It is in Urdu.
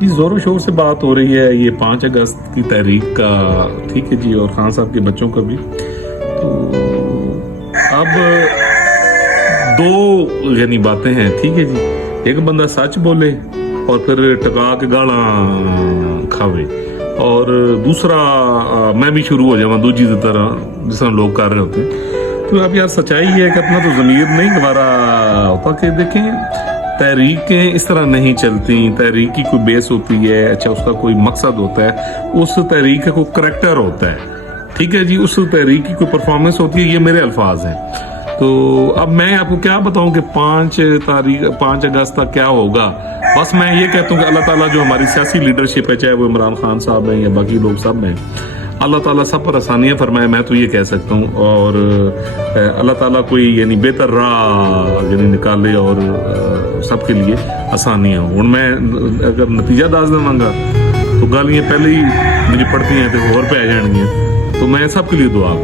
جی زور و شور سے بات ہو رہی ہے یہ 5 اگست کی تحریک کا، ٹھیک ہے جی، اور خان صاحب کے بچوں کا بھی. تو اب دو یعنی باتیں ہیں، ٹھیک ہے جی. ایک بندہ سچ بولے اور پھر ٹکا کے گالاں کھاوے، اور دوسرا میں بھی شروع ہو جاؤں دوجی طرح جس طرح لوگ کر رہے ہوتے ہیں. تو اب یار سچائی ہے کہ اپنا تو ضمیر نہیں گوارا ہوتا کہ دیکھیں تحریکیں اس طرح نہیں چلتی. تحریک کی کوئی بیس ہوتی ہے، اچھا اس کا کوئی مقصد ہوتا ہے، اس تحریک کا کوئی کریکٹر ہوتا ہے، ٹھیک ہے جی، اس تحریک کی کوئی پرفارمنس ہوتی ہے. یہ میرے الفاظ ہیں. تو اب میں آپ کو کیا بتاؤں کہ 5 اگست تک کیا ہوگا. بس میں یہ کہتا ہوں کہ اللہ تعالیٰ جو ہماری سیاسی لیڈرشپ ہے، چاہے وہ عمران خان صاحب ہیں یا باقی لوگ سب ہیں، اللہ تعالیٰ سب پر آسانیاں فرمائے. میں تو یہ کہہ سکتا ہوں، اور اللہ تعالیٰ کوئی یعنی بہتر راہ یعنی نکالے اور سب کے لیے آسانیاں ہوں. اور میں اگر نتیجہ دس دوں گا تو گالیاں پہلے ہی مجھے پڑتی ہیں تو اور پہ آ جان گیا. تو میں سب کے لیے دعا